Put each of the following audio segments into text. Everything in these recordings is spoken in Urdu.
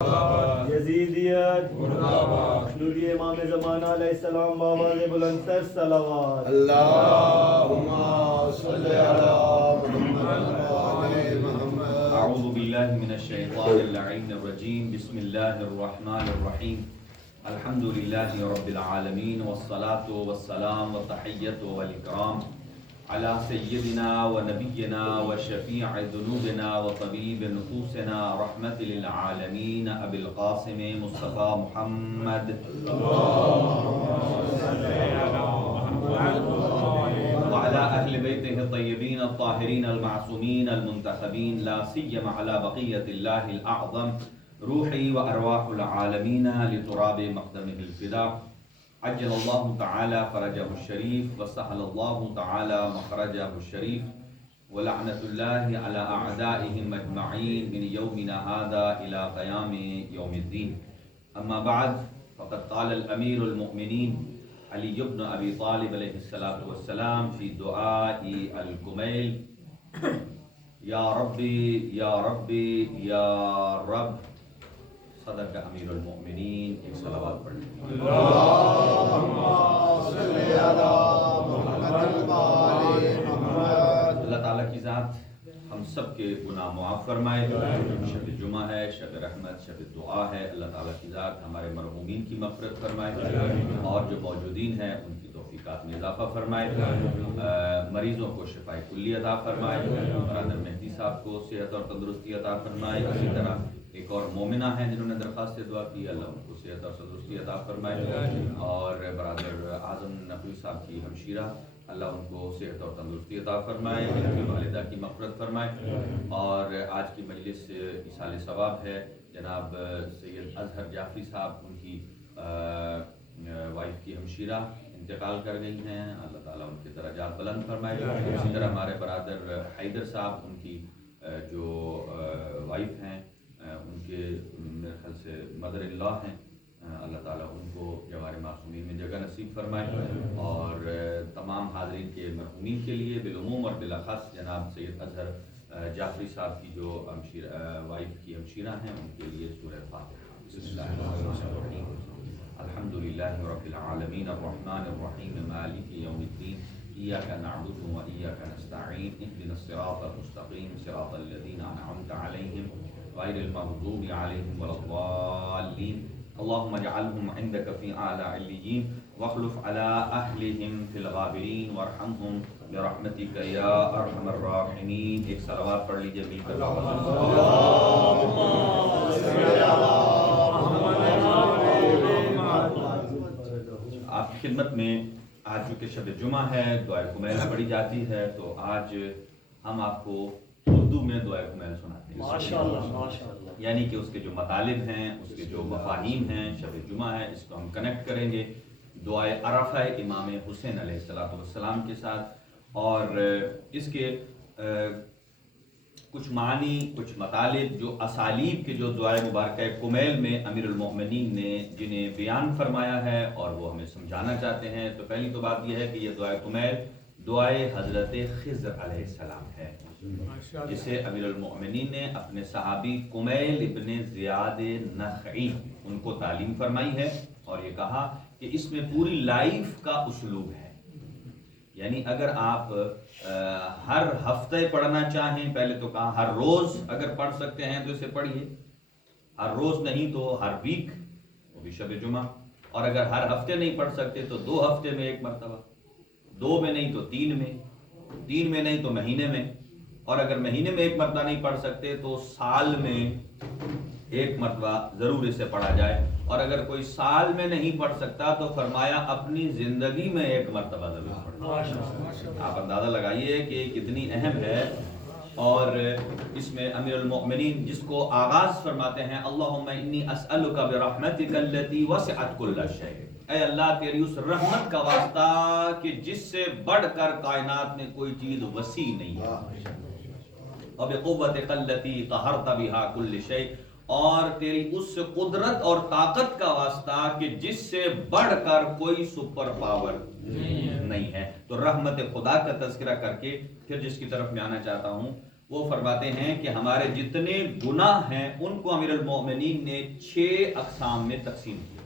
یزیدیت نوری امام زمانہ علیہ السلام بآواز بلند تر صلوات۔ اللہم صلی علی محمد وآل محمد۔ اعوذ باللہ من الشیطان اللعین الرجیم، بسم اللہ الرحمن الرحیم، الحمد للہ رب العالمین، والصلاة والسلام والتحیۃ والاکرام علی سیدنا و نبینا و شفیع ذنوبنا و طبیب نفوسنا رحمت للعالمین ابی القاسم مصطفیٰ محمد وعلى أهل بيته الطيبين الطاهرين المعصومين المنتخبين لا سيما على بقية الله الأعظم روحي وأرواح العالمين لتراب مقدمه الفداء عجل الله تعالى فرجه الشريف وسهل الله تعالى مخرجه الشريف ولعنة الله على أعدائهم أجمعين من يومنا هذا إلى قيام يوم الدين. أما بعد فقد قال الأمير المؤمنين علی بن ابی طالب علیہ الصلاۃ والسلام فی دعاء الکمیل، یا ربی یا ربی یا رب، صدق امیر المؤمنین۔ ایک صلوات پڑھ لیں۔ اللہم صلی علی محمد وآل محمد۔ اللہ تعالیٰ کی ذات ہم سب کے گناہ معاف فرمائے۔ شب جمعہ ہے، شب رحمت، شب دعا ہے۔ اللہ تعالیٰ کی ذات ہمارے مرحومین کی مغفرت فرمائے اور جو موجودین ہیں ان کی توفیقات میں اضافہ فرمائے، مریضوں کو شفاء کلی عطا فرمائے، برادر مہدی صاحب کو صحت اور تندرستی عطا فرمائے۔ اسی طرح ایک اور مومنہ ہیں جنہوں نے درخواست دعا کی، اللہ ان کو صحت اور تندرستی عطا فرمائے، اور برادر اعظم نقوی صاحب کی ہمشیرہ، اللہ ان کو صحت اور تندرستی عطا فرمائے، ان کی والدہ کی مغفرت فرمائے۔ اور آج کی مجلس ایصال ثواب ہے، جناب سید اظہر جعفری صاحب، ان کی وائف کی ہمشیرہ انتقال کر گئی ہیں، اللہ تعالیٰ ان کے درجات بلند فرمائے۔ اسی طرح ہمارے برادر حیدر صاحب، ان کی جو وائف ہیں، ان کے میرے خیال سے مدر اللہ ہیں، اللہ تعالیٰ ان کو جوار معصومین میں جگہ نصیب فرمائے۔ اور تمام حاضرین کے مرحومین کے لیے بالعموم اور بالاخص جناب سید اظہر جعفری صاحب کی جو وائف کی ہمشیرہ ہیں، ان کے لیے سورہ فاتحہ۔ بسم اللہ الرحمن الرحیم، الحمد للہ رب العالمین الرحمن الرحیم مالک یوم الدین، ایاک نعبد و ایاک نستعین، اہدنا الصراط المستقیم صراط الذین انعمت علیہم غیر المغضوب علیہم ولا الضالین، اللهم اجعلهم عندك في اعلى عليين واخلف على اهلهم في الغابرين وارحمهم برحمتك يا ارحم الراحمين۔ ایک صلوات پڑھ لیجئے مل کر۔ آپ کی خدمت میں آج چونکہ شب جمعہ ہے، دعائے کمیل پڑھی جاتی ہے، تو آج ہم آپ کو اردو میں دعائے کمیل سناتے ہیں، ماشاءاللہ، یعنی کہ اس کے جو مطالب ہیں، اس کے جو مفاہیم ہیں، شب جمعہ ہے، اس کو ہم کنیکٹ کریں گے دعائے عرفہ امام حسین علیہ السلام کے ساتھ، اور اس کے کچھ معنی، کچھ مطالب، جو اسالیب کے جو دعائے مبارکہ کمیل میں امیر المؤمنین نے جنہیں بیان فرمایا ہے اور وہ ہمیں سمجھانا چاہتے ہیں۔ تو پہلی تو بات یہ ہے کہ یہ دعائے کمیل دعائے حضرت خضر علیہ السلام ہے، جسے امیر المؤمنین نے اپنے صحابی کمیل ابن زیاد نخعی ان کو تعلیم فرمائی ہے، اور یہ کہا کہ اس میں پوری لائف کا اسلوب ہے، یعنی اگر آپ ہر ہفتے پڑھنا چاہیں، پہلے تو کہا ہر روز اگر پڑھ سکتے ہیں تو اسے پڑھیے، ہر روز نہیں تو ہر ویک، وہ بھی شب جمعہ، اور اگر ہر ہفتے نہیں پڑھ سکتے تو 2 ہفتے میں ایک مرتبہ، 2 میں نہیں تو 3 میں، 3 میں نہیں تو مہینے میں، اور اگر مہینے میں ایک مرتبہ نہیں پڑھ سکتے تو سال میں ایک مرتبہ ضرور اسے پڑھا جائے، اور اگر کوئی سال میں نہیں پڑھ سکتا تو فرمایا اپنی زندگی میں ایک مرتبہ ضرور پڑھیں۔ آپ اندازہ لگائیے کہ کتنی اہم ہے۔ اور اس میں امیر المؤمنین جس کو آغاز فرماتے ہیں، اللہم انی اسألک برحمتک التی وسعت کل شیء، اے اللہ تیری اس رحمت کا واسطہ کہ جس سے بڑھ کر کائنات میں کوئی چیز وسیع نہیں ہے، وبقوتک التی قہرت بها کل شیء، اور تیری اس قدرت اور طاقت کا واسطہ کہ جس سے بڑھ کر کوئی سپر پاور نہیں ہے۔ تو رحمت خدا کا تذکرہ کر کے پھر جس کی طرف میں آنا چاہتا ہوں وہ فرماتے ہیں کہ ہمارے جتنے گناہ ہیں ان کو امیر المومنین نے 6 اقسام میں تقسیم کیا.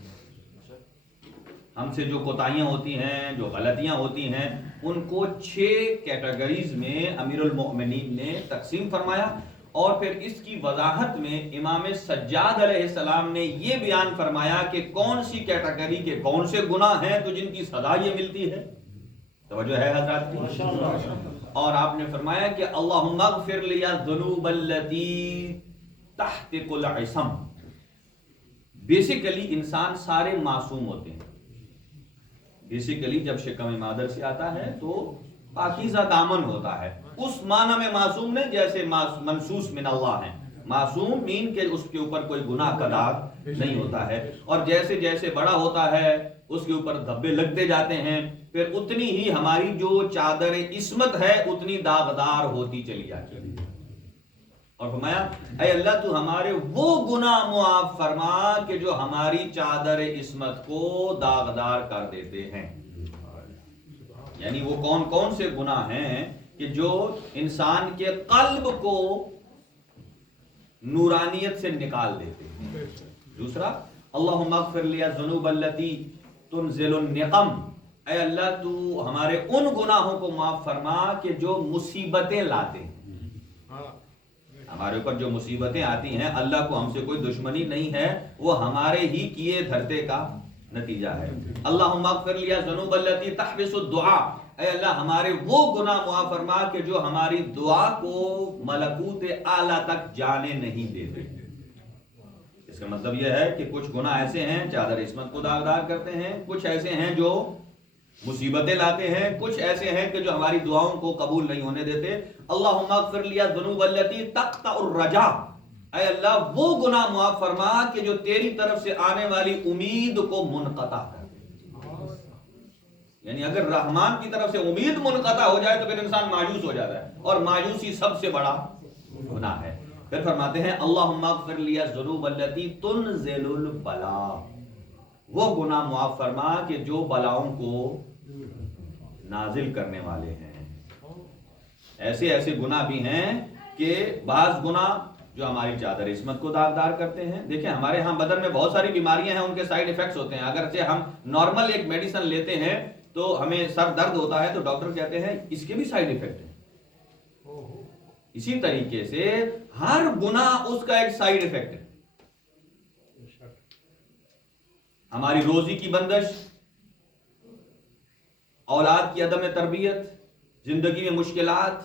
ہم سے جو کوتاہیاں ہوتی ہیں، جو غلطیاں ہوتی ہیں، ان کو 6 کیٹیگریز میں امیر المومنین نے تقسیم فرمایا. اور پھر اس کی وضاحت میں امام سجاد علیہ السلام نے یہ بیان فرمایا کہ کون سی کیٹیگری کے کون سے گناہ ہیں تو جن کی سزا یہ ملتی ہے. توجہ ہے حضرات کی؟ اور آپ نے فرمایا کہ اللہم اغفر لی الذنوب التي تحتق العصم. بیسیکلی انسان سارے معصوم ہوتے ہیں. بیسیکلی جب شکم مادر سے آتا ہے تو پاکیزہ دامن ہوتا ہے. اس معنی میں معصوم نہیں جیسے منسوس من اللہ ہیں. معصوم مین کہ اس کے اوپر کوئی گناہ کا داغ نہیں ہوتا ہے. اور جیسے جیسے بڑا ہوتا ہے اس کے اوپر دھبے لگتے جاتے ہیں، پھر اتنی ہی ہماری جو چادر عصمت ہے اتنی داغدار ہوتی چلی جاتی ہے. اور فرمایا اے اللہ تو ہمارے وہ گناہ معاف فرما کہ جو ہماری چادر عصمت کو داغدار کر دیتے ہیں. یعنی وہ کون کون سے گناہ ہیں کہ جو انسان کے قلب کو نورانیت سے نکال دیتے ہیں. دوسرا اللہم اغفر لی الذنوب التی تنزل النقم. اے اللہ تو ہمارے ان گناہوں کو معاف فرما کہ جو مصیبتیں لاتے ہیں. ہمارے اوپر جو مصیبتیں آتی ہیں اللہ کو ہم سے کوئی دشمنی نہیں ہے، وہ ہمارے ہی کیے دھرتے کا نتیجہ ہے. اللہم اغفر لی الذنوب التی تحبس الدعاء. اے اللہ ہمارے وہ گناہ معاف فرما کہ جو ہماری دعا کو ملکوت اعلیٰ تک جانے نہیں دیتے. اس کا مطلب یہ ہے کہ کچھ گناہ ایسے ہیں چادر عصمت کو داغدار کرتے ہیں، کچھ ایسے ہیں جو مصیبتیں لاتے ہیں، کچھ ایسے ہیں کہ جو ہماری دعاؤں کو قبول نہیں ہونے دیتے. اللہم اغفر لی الذنوب التی تقطع الرجاء. اے اللہ وہ گناہ معاف فرما کہ جو تیری طرف سے آنے والی امید کو منقطع کر دے. یعنی اگر رحمان کی طرف سے امید منقطع ہو جائے تو پھر انسان مایوس ہو جاتا ہے، اور مایوسی سب سے بڑا گناہ ہے. پھر فرماتے ہیں اللہم اغفر لی الذنوب التی تنزل البلاء. وہ گناہ معاف فرما کہ جو بلاؤں کو نازل کرنے والے ہیں. ایسے ایسے گناہ بھی ہیں کہ بعض گناہ جو ہماری چادر عصمت کو داغدار کرتے ہیں. دیکھیں ہمارے ہاں بدن میں بہت ساری بیماریاں ہیں، ان کے سائیڈ ایفیکٹس ہوتے ہیں. اگرچہ ہم نارمل ایک میڈیسن لیتے ہیں تو ہمیں سر درد ہوتا ہے تو ڈاکٹر کہتے ہیں اس کے بھی سائیڈ ایفیکٹ ہیں. اسی طریقے سے ہر گناہ اس کا ایک سائیڈ ایفیکٹ ہے. ہماری روزی کی بندش، اولاد کی عدم تربیت، زندگی میں مشکلات،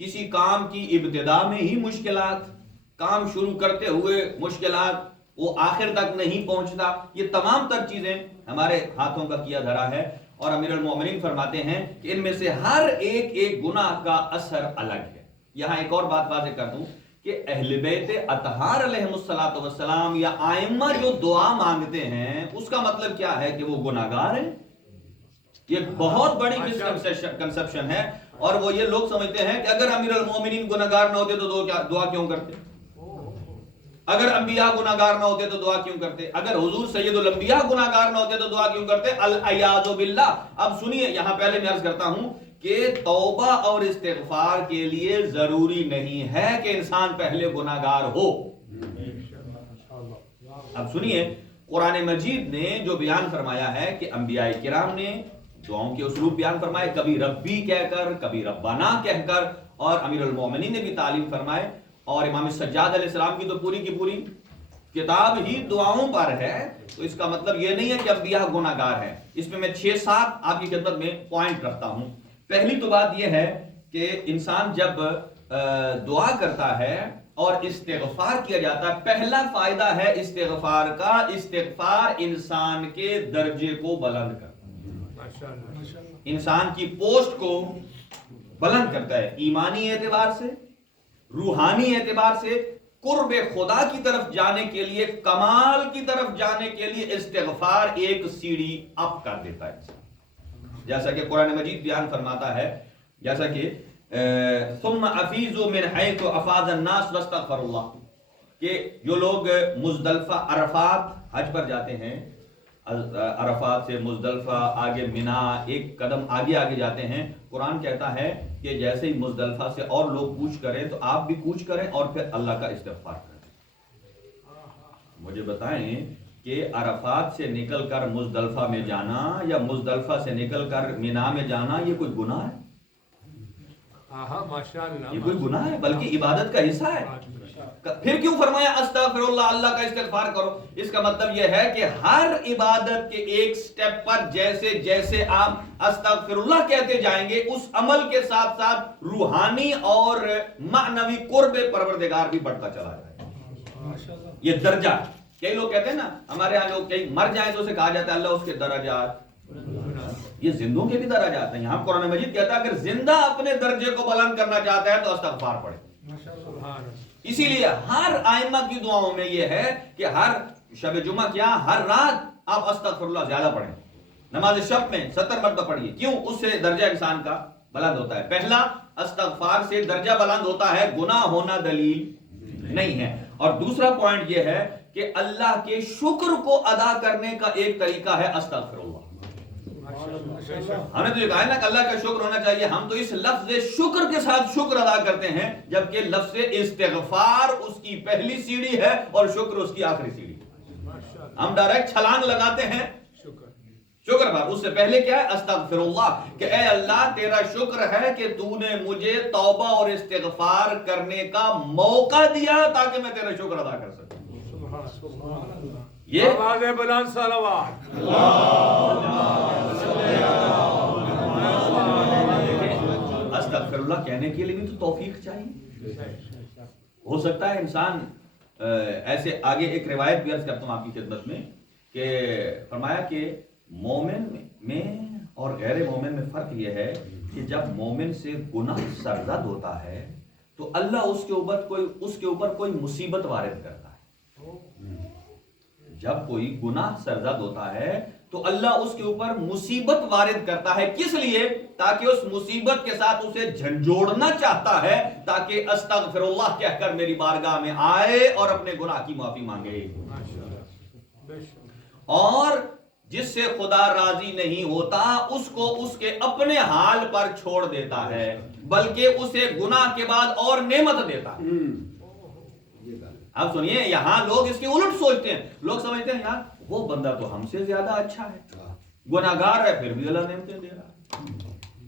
کسی کام کی ابتدا میں ہی مشکلات، کام شروع کرتے ہوئے مشکلات، وہ آخر تک نہیں پہنچتا. یہ تمام تر چیزیں ہمارے ہاتھوں کا کیا دھرا ہے. اور امیر المومنین فرماتے ہیں کہ ان میں سے ہر ایک ایک گناہ کا اثر الگ ہے. یہاں ایک اور بات واضح کر دوں کہ اہل بیت اطہار علیہم الصلوۃ والسلام یا ائمہ جو دعا مانگتے ہیں اس کا مطلب کیا ہے کہ وہ گناہگار ہیں. یہ بہت بڑی مسکنسپشن ہے. اور وہ یہ لوگ سمجھتے ہیں کہ اگر امیر المومنین گناہگار نہ ہوتے تو دعا کیوں کرتے؟ اگر انبیاء گناہگار نہ ہوتے تو دعا کیوں کرتے؟ اگر حضور سید الانبیاء گناہگار نہ ہوتے تو دعا کیوں کرتے؟ العیاذ باللہ. اب سنیے، یہاں پہلے میں عرض کرتا ہوں کہ توبہ اور استغفار کے لیے ضروری نہیں ہے کہ انسان پہلے گناہگار ہو. اب سنیے، قرآن مجید نے جو بیان فرمایا ہے کہ انبیاء کرام نے دعاؤں کے اسلوب بیان فرمائے، کبھی ربی کہہ کر، کبھی ربنا کہہ کر، اور امیر المومنین نے بھی تعلیم فرمائے. اور امام سجاد علیہ السلام کی تو پوری کی پوری کتاب ہی دعاؤں پر ہے. تو اس کا مطلب یہ نہیں ہے کہ انبیاء گناہگار ہیں. اس میں 6-7 آپ کی خدمت میں پوائنٹ رکھتا ہوں. پہلی تو بات یہ ہے کہ انسان جب دعا کرتا ہے اور استغفار کیا جاتا ہے، پہلا فائدہ ہے استغفار کا، استغفار انسان کے درجے کو بلند کرتا ہے، انسان کی پوسٹ کو بلند کرتا ہے. ایمانی اعتبار سے، روحانی اعتبار سے، قرب خدا کی طرف جانے کے لیے، کمال کی طرف جانے کے لیے استغفار ایک سیڑھی اپ کر دیتا ہے. جیسا کہ قرآن مجید بیان فرماتا ہے، جیسا کہ ثم افیضوا من حیث افاض الناس واستغفر اللہ، کہ جو لوگ مزدلفہ عرفات حج پر جاتے ہیں، عرفات سے مزدلفہ، آگے منا، ایک قدم آگے آگے جاتے ہیں. قرآن کہتا ہے کہ جیسے ہی مزدلفہ سے اور لوگ کوچ کریں تو آپ بھی کوچ کریں اور پھر اللہ کا استغفار کریں. مجھے بتائیں کہ عرفات سے نکل کر مزدلفہ میں جانا یا مزدلفہ سے نکل کر منا میں جانا یہ کوئی گناہ ہے؟ یہ کوئی گناہ ہے بلکہ عبادت کا حصہ ہے. پھر کیوں فرمایا استغفر اللہ، اللہ کا استغفار کرو؟ اس کا مطلب یہ ہے کہ ہر عبادت کے ایک سٹیپ پر جیسے جیسے آپ استغفر اللہ کہتے جائیں گے اس عمل کے ساتھ ساتھ روحانی اور معنوی قرب پروردگار بھی بڑھتا چلا جائے. یہ درجہ، کئی لوگ کہتے ہیں نا ہمارے ہاں لوگ کئی مر جائیں تو اسے کہا جاتا ہے اللہ اس کے درجات، یہ زندوں کے بھی درجات ہیں. یہاں قرآن مجید کہتا ہے اگر زندہ اپنے درجے کو بلند کرنا چاہتا ہے تو استغفار پڑھے. اسی لیے ہر ائمہ کی دعاؤں میں یہ ہے کہ ہر شب جمعہ کیا ہر رات آپ استغفر اللہ زیادہ پڑھیں. نماز شب میں 70 مرتبہ پڑھیے. کیوں؟ اس سے درجہ انسان کا بلند ہوتا ہے. پہلا، استغفار سے درجہ بلند ہوتا ہے، گناہ ہونا دلیل نہیں ہے. اور دوسرا پوائنٹ یہ ہے کہ اللہ کے شکر کو ادا کرنے کا ایک طریقہ ہے استغفر اللہ. ہم نے تو یہ کہا ہے نا کہ اللہ کا شکر ہونا چاہیے. ہم تو اس لفظ شکر کے ساتھ شکر ادا کرتے ہیں جبکہ لفظ استغفار اس کی پہلی سیڑھی ہے اور شکر اس کی آخری سیڑھی. ہم ڈائریکٹ چھلانگ لگاتے ہیں شکر پر، اس سے پہلے کیا ہے؟ استغفر اللہ، کہ اے اللہ تیرا شکر ہے کہ تو نے مجھے توبہ اور استغفار کرنے کا موقع دیا تاکہ میں تیرا شکر ادا کر سکوں. یہ آواز بلند صلوات. استغفر اللہ کہنے کے لیے بھی تو توفیق چاہیے. ہو سکتا ہے انسان ایسے آگے ایک روایت بھی عرض کرتا ہوں آپ کی خدمت میں کہ فرمایا کہ مومن میں اور غیر مومن میں فرق یہ ہے کہ جب مومن سے گناہ سرزد ہوتا ہے تو اللہ اس کے اوپر کوئی مصیبت وارد کرتا ہے. جب کوئی گناہ سرزد ہوتا ہے تو اللہ اس کے اوپر مصیبت وارد کرتا ہے. کس لیے؟ تاکہ اس مصیبت کے ساتھ اسے جھنجھوڑنا چاہتا ہے تاکہ استغفر اللہ کہہ کر میری بارگاہ میں آئے اور اپنے گناہ کی معافی مانگے. اور جس سے خدا راضی نہیں ہوتا اس کو اس کے اپنے حال پر چھوڑ دیتا ہے بلکہ اسے گناہ کے بعد اور نعمت دیتا ہے. اب سنیے، یہاں لوگ اس کی الٹ سوچتے ہیں. لوگ سمجھتے ہیں یار وہ بندہ تو ہم سے زیادہ اچھا ہے، گناہگار ہے پھر بھی اللہ نعمتیں دے رہا ہے،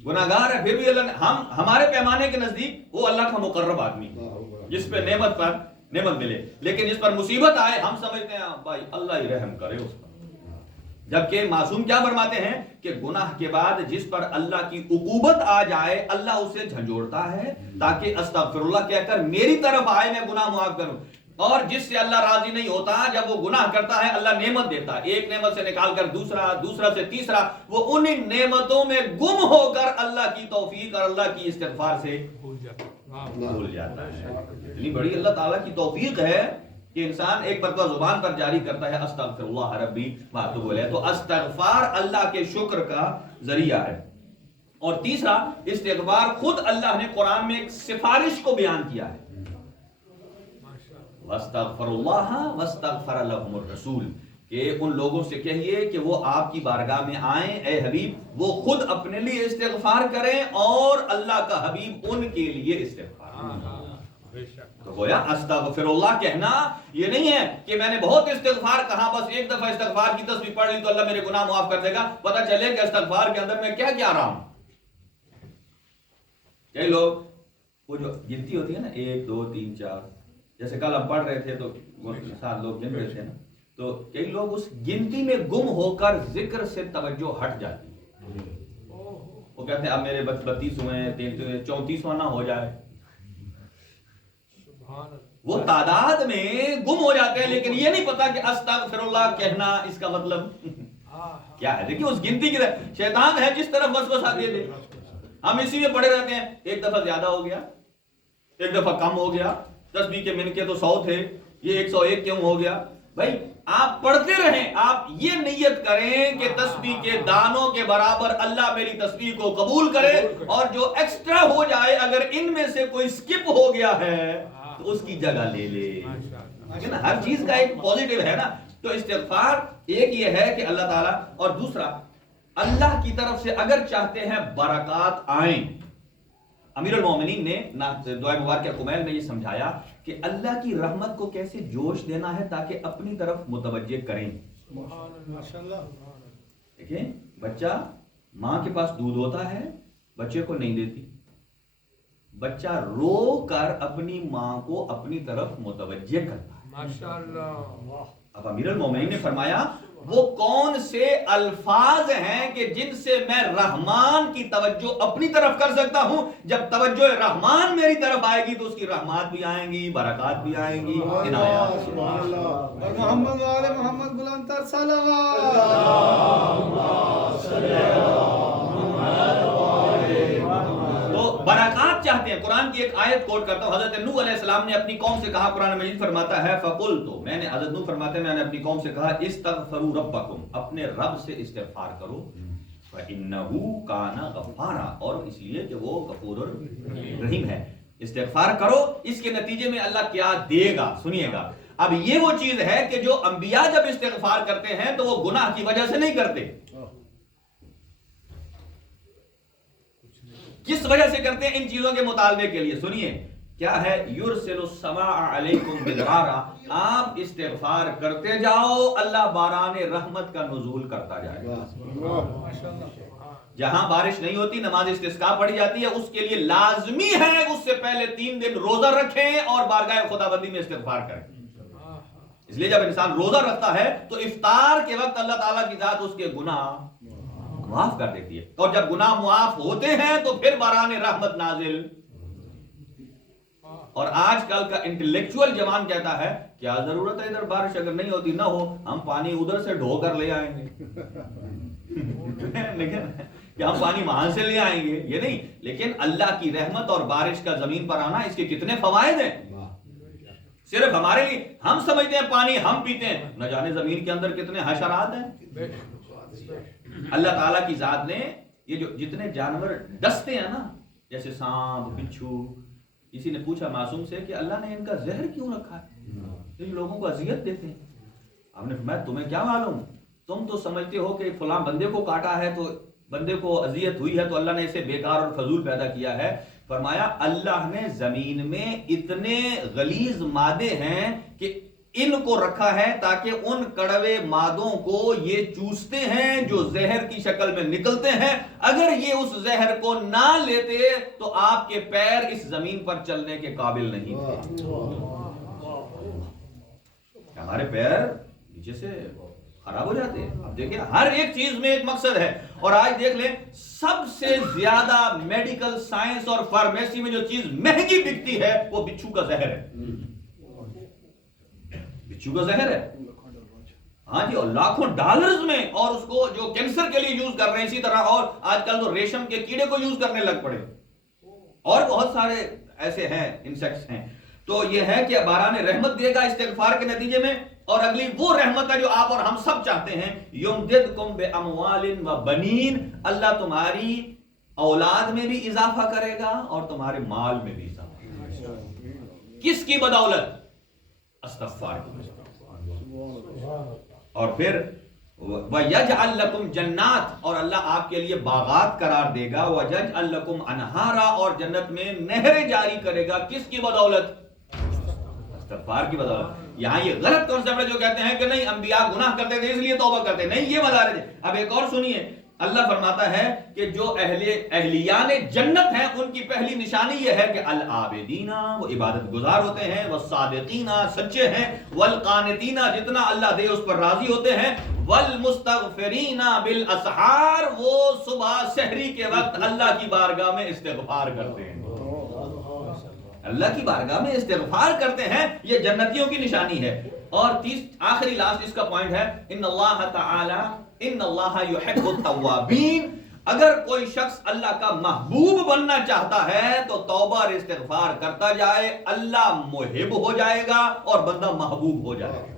گناہگار ہے پھر بھی اللہ ہمارے پیمانے کے نزدیک وہ اللہ کا مقرب آدمی جس پہ نعمت پر نعمت ملے، لیکن جس پر مصیبت آئے ہم سمجھتے ہیں بھائی اللہ ہی رحم کرے اس پر. جبکہ معصوم کیا فرماتے ہیں کہ گناہ کے بعد جس پر اللہ کی عقوبت آ جائے اللہ اسے جھنجھوڑتا ہے تاکہ استغفر اللہ کہہ کر میری طرف آئے میں گناہ معاف کروں. اور جس سے اللہ راضی نہیں ہوتا جب وہ گناہ کرتا ہے اللہ نعمت دیتا ہے، ایک نعمت سے نکال کر دوسرا سے تیسرا، وہ انہی نعمتوں میں گم ہو کر اللہ کی توفیق اور اللہ کی استغفار سے بھول جاتا ہے. اتنی بڑی اللہ تعالیٰ کی توفیق ہے کہ انسان ایک مرتبہ زبان پر جاری کرتا ہے استغفر اللہ ربی واتوب الیہ. تو استغفار اللہ کے شکر کا ذریعہ ہے. اور تیسرا، استغفار خود اللہ نے قرآن میں ایک سفارش کو بیان کیا ہے، واستغفر اللہ واستغفر لهم الرسول، کہ ان لوگوں سے کہیے کہ وہ آپ کی بارگاہ میں آئیں اے حبیب، وہ خود اپنے لیے استغفار کریں اور اللہ کا حبیب ان کے لیے استغفار کریں. تو گویا استغفر اللہ کہنا یہ نہیں ہے کہ میں نے بہت استغفار کہا، بس ایک دفعہ استغفار کی تسبیح پڑھ لی تو اللہ میرے گناہ معاف کر دے گا. پتہ چلے کہ استغفار کے اندر میں کیا کیا رہا ہوں. کئی لوگ وہ جو گنتی ہوتی ہے نا 1 2 3 4، جیسے کل ہم پڑھ رہے تھے تو وہ 7 لوگ گن رہے تھے نا، تو کئی لوگ اس گنتی میں گم ہو کر ذکر سے توجہ ہٹ جاتی ہے. وہ کہتے ہیں اب میرے 32 ہوئے ہیں، 34واں نہ ہو جائے. وہ تعداد میں گم ہو جاتے ہیں لیکن یہ نہیں پتا کہ استغفر اللہ کہنا اس کا مطلب کیا ہے. دیکھیں اس گنتی کی شیطان ہے جس طرف وسوسہ دے دے، ہم اسی میں پڑے رہتے ہیں. ایک دفعہ زیادہ ہو گیا، ایک دفعہ کم ہو گیا، تسبیح کے منکے تو 100 تھے، یہ 101 کیوں ہو گیا؟ بھائی آپ پڑھتے رہیں، آپ یہ نیت کریں کہ تسبیح کے دانوں کے برابر اللہ میری تسبیح کو قبول کرے، اور جو ایکسٹرا ہو جائے اگر ان میں سے کوئی سکپ ہو گیا ہے تو اس کی جگہ لے لے. ہر چیز کا ایک پوزیٹیو ہے نا. تو استغفار ایک یہ ہے کہ اللہ تعالیٰ، اور دوسرا اللہ کی طرف سے اگر چاہتے ہیں برکات آئیں، امیر المومنین نے دعائے مبارکہ کمیل میں یہ سمجھایا کہ اللہ کی رحمت کو کیسے جوش دینا ہے تاکہ اپنی طرف متوجہ کریں۔ دیکھیں بچہ ماں کے پاس دودھ ہوتا ہے، بچے کو نہیں دیتی، بچہ رو کر اپنی ماں کو اپنی طرف متوجہ کرتا ہے۔ ماشاءاللہ۔ اب امیر المومنین نے فرمایا وہ کون سے الفاظ ہیں کہ جن سے میں رحمان کی توجہ اپنی طرف کر سکتا ہوں؟ جب توجہ رحمان میری طرف آئے گی تو اس کی رحمات بھی آئیں گی، برکات بھی آئیں گی، عنایات بھی۔ سبحان اللہ۔ اور محمد والے محمد بلند تر صلوات۔ تو برکات چاہتے ہیں۔ قرآن کی ایک آیت کوٹ کرتا ہوں، حضرت نوح علیہ السلام نے اپنی قوم سے کہا، قرآن مجید فرماتا ہے فَقُلْتُ، میں نے، حضرت نوح فرماتے ہیں میں نے اپنی قوم سے کہا استغفروا ربکم، اپنے رب سے استغفار کرو، فَإِنَّهُ كَانَ غَفَّارًا، اور اس لیے کہ وہ غفور الرحیم ہے۔ استغفار کرو، اس کے نتیجے میں اللہ کیا دے گا سنیے گا۔ اب یہ وہ چیز ہے کہ جو انبیاء جب استغفار کرتے ہیں تو وہ گناہ کی وجہ سے نہیں کرتے، کس وجہ سے کرتے ہیں؟ ان چیزوں کے مطالبے کے لیے۔ سنیے کیا ہے، یرسل السماء علیکم مدرارا، آپ استغفار کرتے جاؤ، اللہ باران رحمت کا نزول کرتا جائے گا۔ جہاں بارش نہیں ہوتی نماز استسقاء پڑھی جاتی ہے، اس کے لیے لازمی ہے اس سے پہلے 3 دن روزہ رکھیں اور بارگاہ خدا بندی میں استغفار کریں۔ اس لیے جب انسان روزہ رکھتا ہے تو افطار کے وقت اللہ تعالیٰ کی ذات اس کے گناہ معاف کر دیتی ہے، اور جب گناہ معاف ہوتے ہیں تو پھر باران رحمت نازل۔ اور آج کل کا انٹلیکچوئل جوان کہتا ہے کیا ضرورت ہے ادھر بارش اگر نہیں ہوتی نہ ہو، ہم پانی ادھر سے ڈھو کر لے آئیں گے، کہ ہم پانی وہاں سے لے آئیں گے، یہ نہیں۔ لیکن اللہ کی رحمت اور بارش کا زمین پر آنا، اس کے کتنے فوائد ہیں، صرف ہمارے لیے ہم سمجھتے ہیں پانی ہم پیتے ہیں، نہ جانے زمین کے اندر کتنے حشرات ہیں۔ اللہ تعالیٰ کی ذات نے یہ جو جتنے جانور ڈستے ہیں نا، جیسے سانپ، بچھو، کسی نے پوچھا معصوم سے کہ اللہ نے ان کا زہر کیوں رکھا ہے، ان لوگوں کو اذیت دیتے ہیں۔ آپ نے فرمایا تمہیں کیا معلوم، تم تو سمجھتے ہو کہ فلاں بندے کو کاٹا ہے تو بندے کو اذیت ہوئی ہے تو اللہ نے اسے بیکار اور فضول پیدا کیا ہے۔ فرمایا اللہ نے زمین میں اتنے غلیظ مادے ہیں کہ ان کو رکھا ہے تاکہ ان کڑوے مادوں کو یہ چوستے ہیں جو زہر کی شکل میں نکلتے ہیں، اگر یہ اس زہر کو نہ لیتے تو آپ کے پیر اس زمین پر چلنے کے قابل نہیں تھے۔ ہمارے پیر نیچے سے خراب ہو جاتے ہیں۔ اب دیکھیں ہر ایک چیز میں ایک مقصد ہے، اور آج دیکھ لیں سب سے زیادہ میڈیکل سائنس اور فارمیسی میں جو چیز مہنگی بکتی ہے وہ بچھو کا زہر ہے، بچھو کا زہر ہے۔ ہاں جی، اور لاکھوں ڈالرز میں، اور اس کو جو کینسر کے لیے یوز کر رہے ہیں، اسی طرح اور آج کل تو ریشم کے کیڑے کو یوز کرنے لگ پڑے، اور بہت سارے ایسے ہیں انسیکٹس ہیں۔ تو یہ ہے کہ باران رحمت دے گا استغفار کے نتیجے میں، اور اگلی وہ رحمت ہے جو آپ اور ہم سب چاہتے ہیں، یمددکم باموال و بنین، اللہ تمہاری اولاد میں بھی اضافہ کرے گا اور تمہارے مال میں بھی اضافہ کرے گا۔ کس کی بدولت؟ استغفار کی۔ اور پھر وَيَجْعَلْ لَكُمْ جَنَّاتٍ، اور اللہ آپ کے لیے باغات قرار دے گا، وَيَجْعَلْ لَكُمْ أَنْهَارًا، اور جنت میں نہریں جاری کرے گا۔ کس کی بدولت؟ استغفار کی بدولت۔ یہاں یہ غلط کانسیپٹ ہے جو کہتے ہیں کہ نہیں انبیاء گناہ کرتے تھے اس لیے توبہ کرتے، نہیں، یہ مدارج ہے۔ اب ایک اور سنیے، اللہ فرماتا ہے کہ جو اہلیان جنت ہیں ان کی پہلی نشانی یہ ہے کہ العابدین، وہ عبادت گزار ہوتے ہیں، والصادقین، سچے ہیں، والقانتین، جتنا اللہ دے اس پر راضی ہوتے ہیں، والمستغفرین بالاسحار، وہ صبح سحری کے وقت اللہ کی بارگاہ میں استغفار کرتے ہیں، اللہ کی بارگاہ میں استغفار کرتے ہیں، یہ جنتیوں کی نشانی ہے۔ اور آخری لاسٹ اس کا پوائنٹ ہے، ان اللہ تعالی ان اللہ یحب التوابین، اگر کوئی شخص اللہ کا محبوب بننا چاہتا ہے تو توبہ اور استغفار کرتا جائے، اللہ محب ہو جائے گا اور بندہ محبوب ہو جائے گا،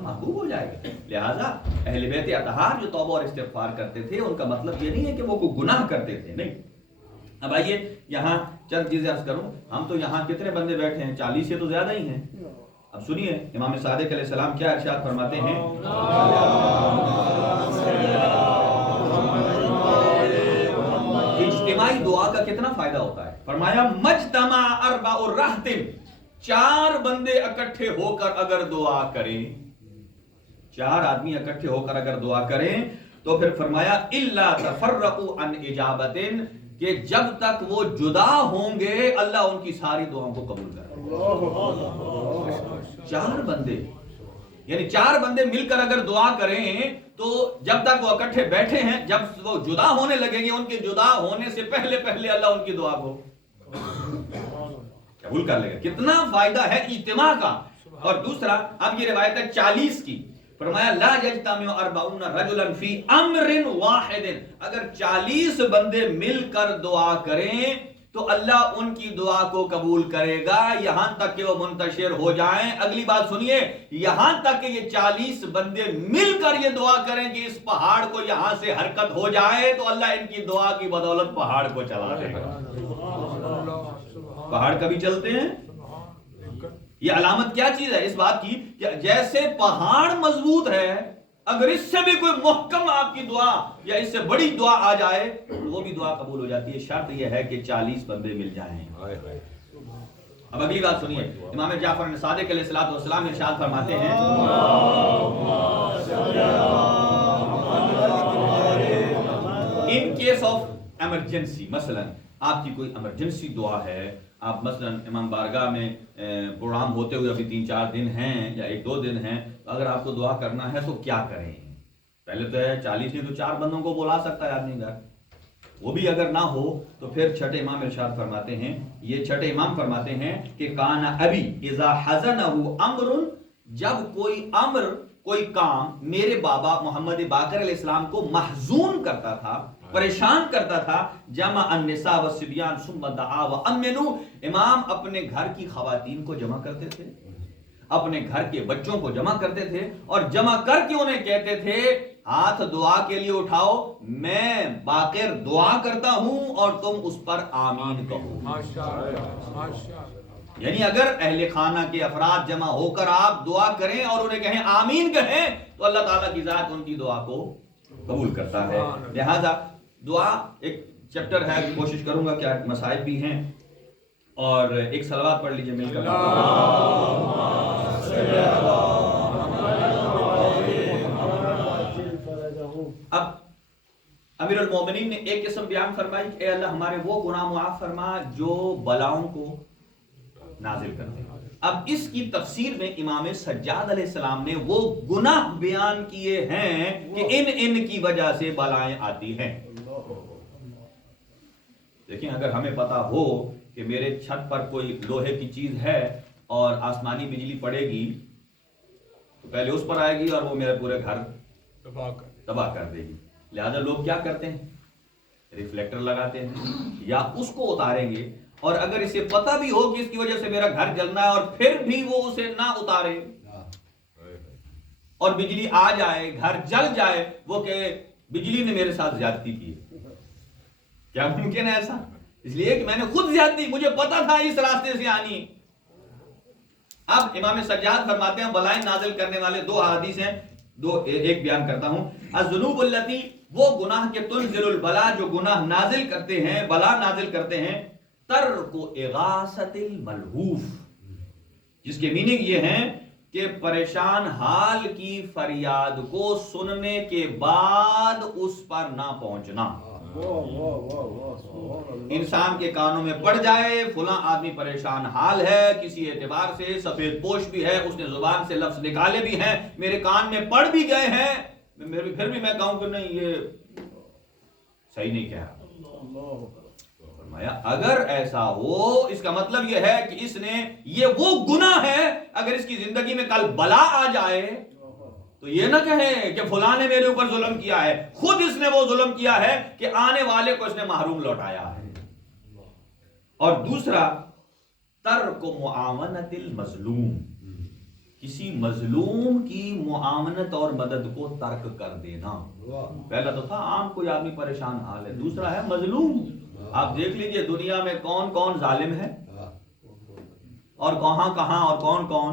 محبوب ہو جائے گا۔ لہذا اہل بیت اطہار جو توبہ اور استغفار کرتے تھے ان کا مطلب یہ نہیں ہے کہ وہ کوئی گناہ کرتے تھے، نہیں۔ اب آئیے یہاں چند چیزیں عرض کروں، ہم تو یہاں کتنے بندے بیٹھے ہیں، 40 سے تو زیادہ ہی ہیں، اب سنیے امام صادق علیہ السلام کیا ارشاد فرماتے ہیں. اجتماعی دعا کا کتنا فائدہ ہوتا ہے. فرمایا مجتمع اربع رہط، 4 بندے اکٹھے ہو کر اگر دعا کریں، 4 آدمی اکٹھے ہو کر اگر دعا کریں تو پھر فرمایا الا تفرقوا عن اجابت، کہ جب تک وہ جدا ہوں گے اللہ ان کی ساری دعاؤں کو قبول کرے. 4 بندے یعنی 4 بندے مل کر اگر دعا کریں تو جب تک وہ اکٹھے بیٹھے ہیں، جب وہ جدا ہونے لگیں گے ان کے جدا ہونے سے پہلے پہلے اللہ ان کی دعا کو قبول کر لے گا. کتنا فائدہ ہے اجتماع کا. اور دوسرا اب یہ روایت ہے 40 کی. فرمایا لا یجتمع 40 رجلا فی امر واحد، اگر 40 بندے مل کر دعا کریں تو اللہ ان کی دعا کو قبول کرے گا یہاں تک کہ وہ منتشر ہو جائیں. اگلی بات سنیے، یہاں تک کہ یہ 40 بندے مل کر یہ دعا کریں کہ اس پہاڑ کو یہاں سے حرکت ہو جائے تو اللہ ان کی دعا کی بدولت پہاڑ کو چلا دے گا. پہاڑ کبھی چلتے ہیں. یہ علامت کیا چیز ہے اس بات کی کہ جیسے پہاڑ مضبوط ہے، اگر اس سے بھی کوئی محکم آپ کی دعا یا اس سے بڑی دعا آ جائے وہ بھی دعا قبول ہو جاتی ہے. شرط یہ ہے کہ 40 بندے مل جائیں. اب اگلی بات سنیے، امام جعفر صادق علیہ السلام ارشاد فرماتے ہیں ان کیس آف ایمرجنسی، مثلا آپ کی کوئی ایمرجنسی دعا ہے، آپ مثلا امام بارگاہ میں پروگرام ہوتے ہوئے ابھی 3-4 دن ہیں یا 1-2 دن ہیں، اگر آپ کو دعا کرنا ہے تو کیا کریں؟ پہلے تو ہے 40 نہیں تو 4 بندوں کو بلا سکتا ہے آدمی گھر، وہ بھی اگر نہ ہو تو پھر چھٹے امام ارشاد فرماتے ہیں، یہ چھٹے امام فرماتے ہیں کہ کان ابی اذا حزنہ امر، جب کوئی امر کوئی کام میرے بابا محمد باقر علیہ السلام کو محزون کرتا تھا، پریشان کرتا تھا، جمع النساء والصبیان ثم دعا وامنوا، امام اپنے گھر کی خواتین کو جمع کرتے تھے، اپنے گھر کے بچوں کو جمع کرتے تھے اور جمع کر کے انہیں کہتے تھے ہاتھ دعا کے لیے اٹھاؤ، میں باقر دعا کرتا ہوں اور تم اس پر آمین کہو. یعنی اگر اہل خانہ کے افراد جمع ہو کر آپ دعا کریں اور انہیں کہیں آمین کہیں تو اللہ تعالیٰ کی ذات ان کی دعا کو قبول کرتا ہے. لہذا دعا ایک چیپٹر ہے، کوشش کروں گا کہ مسائل بھی ہیں، اور ایک صلوات پڑھ لیجئے مل کر. اب امیر المومنین نے ایک قسم بیان فرمائی کہ اے اللہ ہمارے وہ گناہ معاف فرما جو بلاؤں کو نازل کرتے ہیں. اب اس کی تفسیر میں امام سجاد علیہ السلام نے وہ گناہ بیان کیے ہیں کہ ان کی وجہ سے بلائیں آتی ہیں. دیکھیں اگر ہمیں پتا ہو کہ میرے چھت پر کوئی لوہے کی چیز ہے اور آسمانی بجلی پڑے گی تو پہلے اس پر آئے گی اور وہ میرے پورے گھر تباہ کر دے گی. لہذا لوگ کیا کرتے ہیں، ریفلیکٹر لگاتے ہیں یا اس کو اتاریں گے، اور اگر اسے پتہ بھی ہو کہ اس کی وجہ سے میرا گھر جلنا ہے اور پھر بھی وہ اسے نہ اتارے اور بجلی آ جائے گھر جل جائے، وہ کہ بجلی نے میرے ساتھ زیادتی کی. کیا ممکن ہے ایسا؟ اس لیے کہ میں نے خود زیادتی، مجھے پتا تھا اس راستے سے آنی. اب امام سجاد فرماتے ہیں بلائیں نازل کرنے والے 2 احادیث ہیں، ایک بیان کرتا ہوں. الذنوب التی، وہ گناہ کے تنزل البلا، جو گناہ نازل کرتے ہیں، بلا نازل کرتے ہیں. ترک اغاثت الملہوف، جس کے میننگ یہ ہیں کہ پریشان حال کی فریاد کو سننے کے بعد اس پر نہ پہنچنا. انسان کے کانوں میں پڑ جائے فلاں آدمی پریشان حال ہے، کسی اعتبار سے سفید پوش بھی ہے، اس نے زبان سے لفظ نکالے بھی ہیں، میرے کان میں پڑ بھی گئے ہیں، پھر بھی میں کہوں کہ نہیں یہ صحیح نہیں کہہ رہا. اگر ایسا ہو اس کا مطلب یہ ہے کہ اس نے یہ وہ گناہ ہے، اگر اس کی زندگی میں کل بلا آ جائے تو یہ نہ کہے کہ فلاں نے میرے اوپر ظلم کیا ہے، خود اس نے وہ ظلم کیا ہے کہ آنے والے کو اس نے محروم لوٹایا ہے. اور دوسرا ترک معاونت المظلوم، کسی مظلوم کی معاونت اور مدد کو ترک کر دینا. پہلا تو تھا عام کوئی آدمی پریشان حال ہے، دوسرا ہے مظلوم. آپ دیکھ لیجئے دنیا میں کون کون ظالم ہے اور کہاں کہاں اور کون کون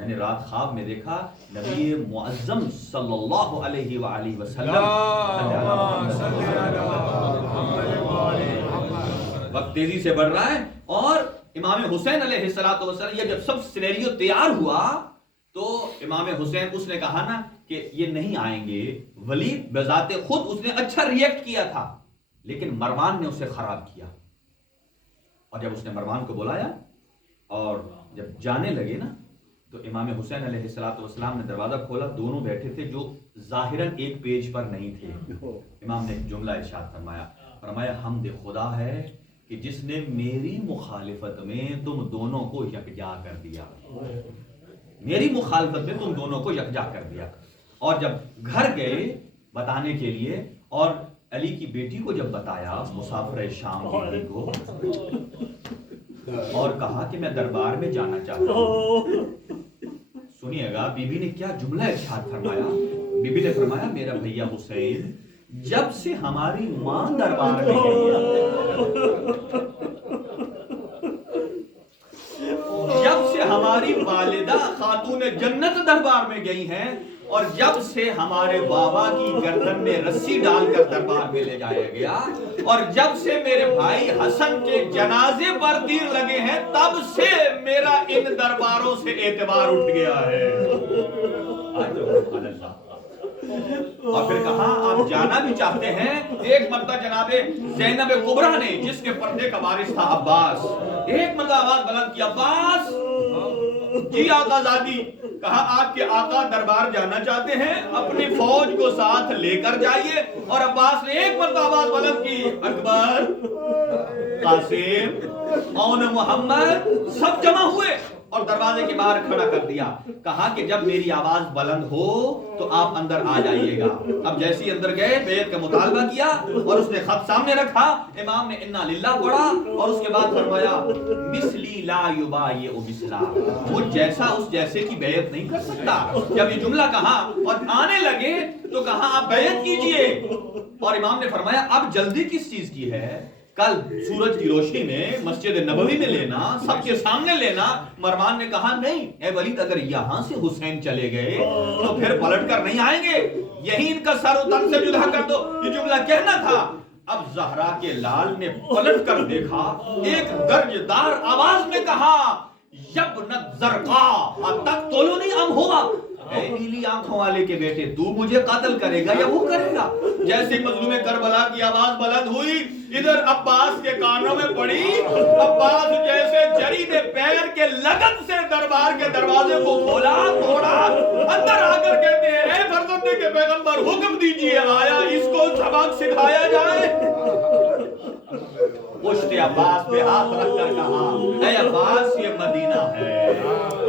میں نے رات خواب میں دیکھا نبی معظم صلی اللہ علیہ وآلہ وسلم وقت تیزی سے بڑھ رہا ہے اور امام حسین علیہ السلام یہ جب سب سینیریو تیار ہوا تو امام حسین اس نے کہا نا کہ یہ نہیں آئیں گے. ولید بذات خود اس نے اچھا ریئیکٹ کیا تھا لیکن مروان نے اسے خراب کیا. اور جب اس نے مروان کو بلایا اور جب جانے لگے نا تو امام حسین علیہ السلام نے دروازہ کھولا. دونوں بیٹھے تھے جو ظاہراً ایک پیج پر نہیں تھے. امام نے ایک جملہ ارشاد فرمایا حمد خدا ہے کہ جس نے میری مخالفت میں تم دونوں کو یکجا کر دیا. میری مخالفت میں تم دونوں کو یکجا کر دیا. اور جب گھر گئے بتانے کے لیے اور علی کی بیٹی کو جب بتایا مسافر شام بیوی کو اور کہا کہ میں دربار میں جانا چاہتا ہوں. سنیے گا بی بی نے کیا جملہ ارشاد فرمایا. بی بی نے فرمایا میرا بھیا حسین جب سے ہماری ماں دربار میں گئی جب سے ہماری والدہ خاتون جنت دربار میں گئی ہیں اور جب سے ہمارے بابا کی گردن میں رسی ڈال کر دربار میں لے جایا گیا اور جب سے میرے بھائی حسن کے جنازے پر تیر لگے ہیں تب سے میرا ان درباروں سے اعتبار اٹھ گیا ہے. اور پھر کہا آپ جانا بھی چاہتے ہیں. ایک مرتبہ جناب زینب کبریٰ نے جس کے پردے کا وارث تھا عباس ایک مرتبہ آواز بلند کی عباس جی آقا زادی. کہا آپ کے آقا دربار جانا چاہتے ہیں اپنی فوج کو ساتھ لے کر جائیے. اور عباس نے ایک مرتبہ آواز بلند کی اکبر قاسم اون محمد سب جمع ہوئے اور دروازے کے باہر کھڑا کر دیا. کہا کہ جب میری آواز بلند ہو تو آپ اندر آ جائیے گا. اب جیسے ہی اندر گئے بیعت کا مطالبہ کیا اور اس نے خط سامنے رکھا. امام نے انا للہ پڑھا اور اس کے بعد فرمایا مثلی لا یبایع مثلا. وہ جیسا اس جیسے کی بیعت نہیں کر سکتا. جب یہ جملہ کہا اور آنے لگے تو کہا آپ بیعت کیجئے. اور امام نے فرمایا اب جلدی کس چیز کی ہے. کل سورج کی روشنی میں مسجد نبوی میں لینا سب کے سامنے لینا. مروان نے کہا نہیں اے ولید اگر یہاں سے حسین چلے گئے تو پھر پلٹ کر نہیں آئیں گے. یہی ان کا سر و تن سے جدا کر دو. یہ جملہ کہنا تھا. اب زہرا کے لال نے پلٹ کر دیکھا ایک گرجدار آواز میں کہا یبنت زرقاء تقتلنی ام ہوا. اے نیلی آنکھوں والے کے بیٹے تو مجھے قتل کرے گا یا وہ کرے گا. جیسے مظلوم کربلا کی آواز بلند ہوئی ادھر عباس کے کانوں میں پڑی. عباس جیسے جری نے پیر کے لگن سے دربار کے دروازے کو کھولا توڑا اندر آ کر کہتے ہیں اے فرزند کے پیغمبر حکم دیجئے آیا اس کو سبق سکھایا جائے. پشت عباس پہ ہاتھ رکھ کر کہا اے عباس یہ مدینہ ہے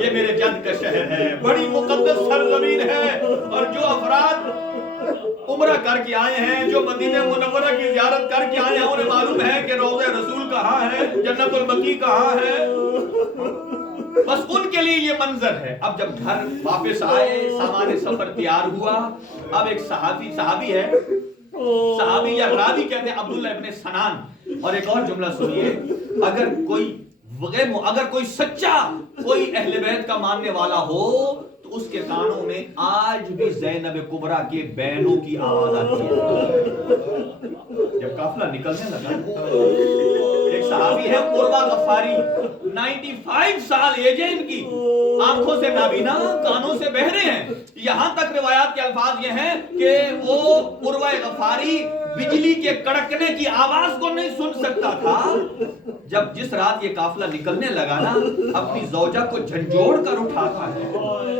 یہ میرے جد کا شہر ہے بڑی مقدس سرزمین ہے. اور جو افراد عمرہ کر کے آئے ہیں جو مدینہ منورہ کی زیارت کر کے آئے ہیں انہیں معلوم ہے کہ روضہ رسول کہاں ہے جنت البقیع کہاں ہے. بس ان کے لیے یہ منظر ہے. اب جب گھر واپس آئے سامان سفر تیار ہوا. اب ایک صحابی ہے صحابی یا راوی کہتے ہیں عبداللہ ابن سنان. اور ایک اور جملہ سنیے اگر کوئی سچا کوئی اہل بیت کا ماننے والا ہو تو اس کے کانوں میں آج بھی زینب کبریٰ کے بینوں کی آواز آتی ہے. جب قافلہ نکلنے لگا ایک صحابی ہے قربہ غفاری 95 سال ایج ہے ان کی. آنکھوں سے نابینا کانوں سے بہرے ہیں. یہاں تک روایات کے الفاظ یہ ہیں کہ وہ قربہ غفاری بجلی کے کڑکنے کی آواز کو نہیں سن سکتا تھا. جب جس رات یہ قافلہ نکلنے لگا نا اپنی زوجہ کو جھنجھوڑ کر اٹھاتا ہے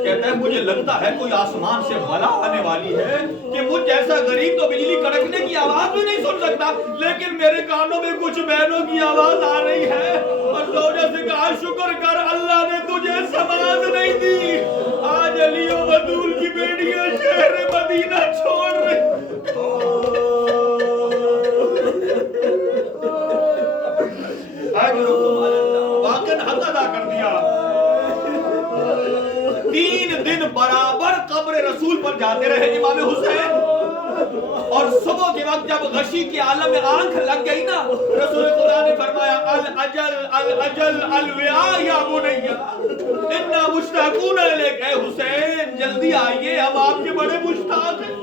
کہتا ہے مجھے لگتا ہے کوئی آسمان سے بلا آنے والی ہے کہ مجھ جیسا غریب تو بجلی کڑکنے کی آواز بھی نہیں سن سکتا لیکن میرے کانوں میں کچھ بہنوں کی آواز آ رہی ہے. اور زوجہ سے کہا شکر کر اللہ نے تجھے سماعت نہیں دی. آج علی و بطول کی بیٹیاں شہر مدینہ چھوڑ رہی. واقعاً حق ادا کر دیا. 3 دن برابر قبر رسول پر جاتے رہے امام حسین. اور صبح کے وقت جب غشی کے عالم میں آنکھ لگ گئی نا، رسول خدا نے فرمایا الاجل الویا یا بنیا انا مشتاقون الیک، اے حسین جلدی آئیے، ہم آپ کے بڑے مشتاق ہیں۔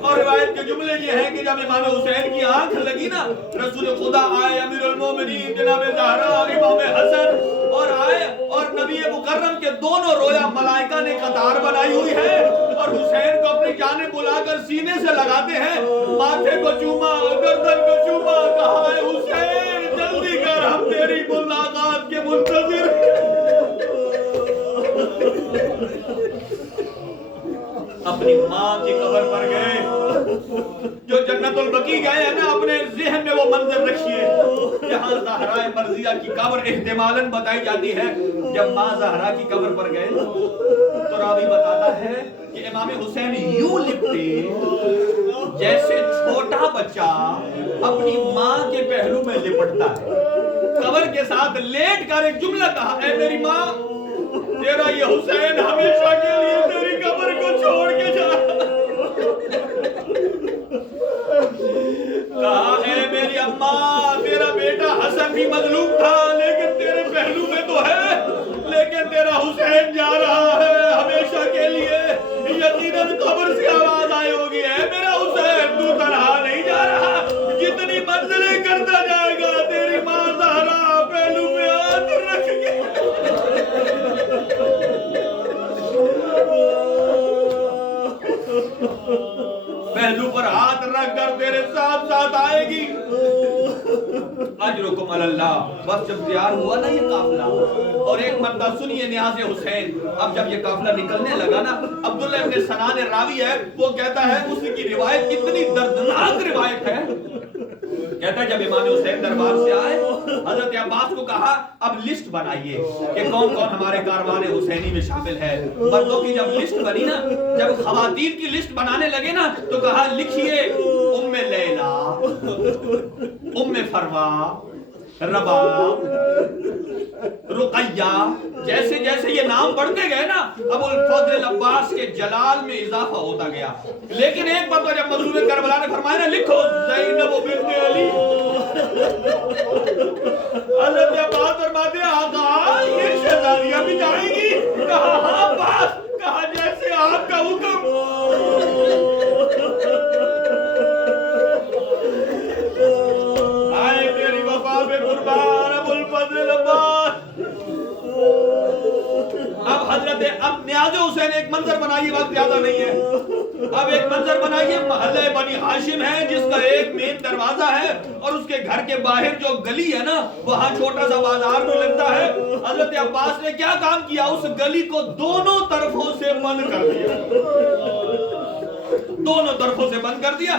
اور روایت کے جملے یہ ہیں کہ جب امام حسین کی آنکھ لگی نا، رسول خدا آئے، امیر المومنین جناب زہرا امام حسن اور آئے، اور نبی مکرم کے دونوں رویا ملائکہ نے قطار بنائی ہوئی ہے، اور حسین کو اپنی جانب بلا کر سینے سے لگاتے ہیں، ماتھے کو چوما، گردن کو چوما، کہا ہے حسین جلدی کر، ہم تیری ملاقات کے منتظر ہیں۔ اپنی ماں کی قبر پر گئے، جو جنت البقیع گئے ہیں نا، اپنے ذہن میں وہ منظر رکھیے جہاں زہرا مرضیہ کی قبر احتمالاً بتائی جاتی ہے۔ جب ماں زہرا کی قبر پر گئے تو راوی بتاتا ہے کہ امام حسین یوں لپٹے جیسے چھوٹا بچہ اپنی ماں کے پہلو میں لپٹتا ہے، قبر کے ساتھ لیٹ کر ایک جملہ کہا، اے میری ماں، تیرا یہ حسین ہمیشہ کے لیے تیری قبر کو چھوڑ کے جا۔ کہا، اے میری اماں، تیرا بیٹا حسن بھی مظلوم تھا لیکن تیرے پہلو میں تو ہے، لیکن تیرا حسین جا رہا ہے ہمیشہ کے لیے، یقیناً قبر سے آواز آئی ہوگی، اے میرا حسین تو تنہا نہیں جا رہا، جتنی منزلیں کرتا جائے گا تیری ماں زہرا پہلو میں ہاتھ رکھ کے پہلو پر ہاتھ رکھ کر تیرے ساتھ ساتھ آئے گی۔ اجرکم علی اللہ۔ بس جب تیار ہوا نا یہ قافلہ، اور ایک مرتبہ سنیے نیاز حسین، اب جب یہ قافلہ نکلنے لگا نا، عبداللہ ابن سنان راوی ہے، وہ کہتا ہے، اس کی روایت اتنی دردناک روایت ہے، کہتا ہے جب امام حسین دربار سے آئے، حضرت عباس کو کہا اب لسٹ بنائیے کہ کون کون ہمارے کاروان حسینی میں شامل ہے۔ مردوں کی جب لسٹ بنی نا، جب خواتین کی لسٹ بنانے لگے نا، تو کہا لکھیے ام لیلا، ام فروا، رباب، رقیہ، جیسے جیسے یہ نام بڑھتے گئے نا، ابو الفضل عباس کے جلال میں اضافہ ہوتا گیا۔ لیکن ایک بار جب مظلوم کربلا نے فرمایا نا لکھو زینب بنت علی، حضرت عباس فرماتے ہیں آقا یہ شہزادیاں بھی جائیں گی؟ کہا ہاں عباس، کہا جیسے آپ کا حکم۔ آئے تیری وفا پہ قربان ابو الفضل عباس۔ اب حضرت اب نیاز حسین ایک منظر بنائیے، وقت زیادہ نہیں ہے، اب ایک منظر بنائیے، محلہ بنی ہاشم ہے جس کا ایک مین دروازہ ہے، اور اس کے گھر کے باہر جو گلی ہے نا، وہاں چھوٹا سا بازار بھی لگتا ہے۔ حضرت عباس نے کیا کام کیا، اس گلی کو دونوں طرفوں سے بند کر دیا، دونوں طرفوں سے بند کر دیا۔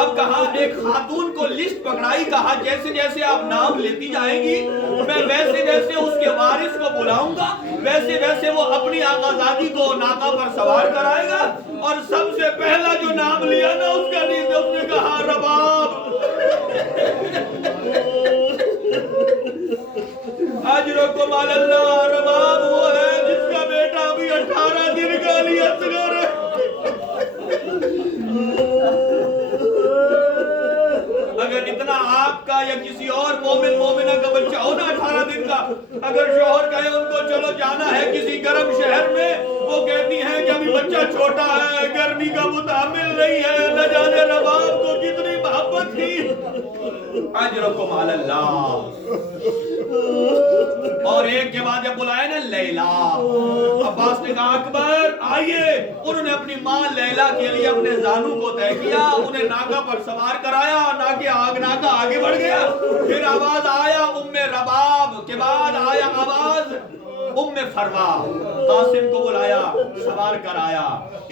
اب کہا ایک خاتون کو لسٹ پکڑائی، کہا جیسے جیسے آپ نام لیتی جائیں گی میں ویسے ویسے اس کے وارث کو بلاؤں گا، ویسے ویسے وہ اپنی آقازادی کو ناقہ پر سوار کرائے گا، اور سب سے پہلا جو نام لیا نا اس کا نیز اس نے کہا رباب۔ اجرکم علی اللہ۔ رباب وہ ہے جس کا بیٹا ابھی 18 دن کا علی اصغر ہے۔ اگر اتنا آپ کا یا کسی اور مومن مومنہ کا بچہ ہو نا 18 دن کا، اگر شوہر کہے ان کو چلو جانا ہے کسی گرم شہر میں، وہ کہتی ہیں کہ ابھی بچہ چھوٹا ہے، گرمی کا متحمل نہیں ہے، نہ جانے رباب کو کتنی محبت تھی۔ اجرکم علی اللہ۔ اور ایک کے بعد جب بلائے نا لیلا، عباس نے کہا اکبر آئیے، انہوں نے اپنی ماں لیلا کے لیے اپنے زانو کو طے کیا، انہیں ناقہ پر سوار کرایا، ناقہ آگے بڑھ گیا، پھر آواز آیا ام رباب، کے بعد آیا آواز ام فروا، قاسم کو بلایا، سوار کرایا،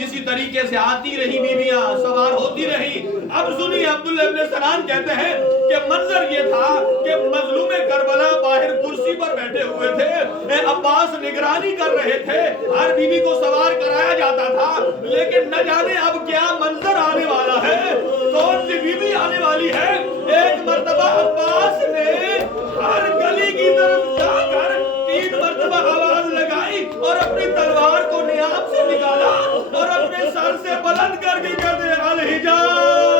اسی طریقے سے آتی رہی بیویاں، سوار ہوتی رہی۔ اب سنیے عبداللہ ابن سنان کہتے ہیں کہ منظر یہ تھا کہ مظلوم کربلا باہر کرسی پر بیٹھے ہوئے تھے، عباس نگرانی کر رہے تھے، ہر بیوی کو سوار کرایا جاتا تھا، لیکن نہ جانے اب کیا منظر آنے والا ہے، کون سی بیوی آنے والی ہے۔ ایک مرتبہ عباس نے ہر گلی کی طرف جا کر 3 مرتبہ آواز لگائی اور اپنی تلوار کو نیام سے نکالا اور اپنے سر سے بلند کر کے کہتے الحجاب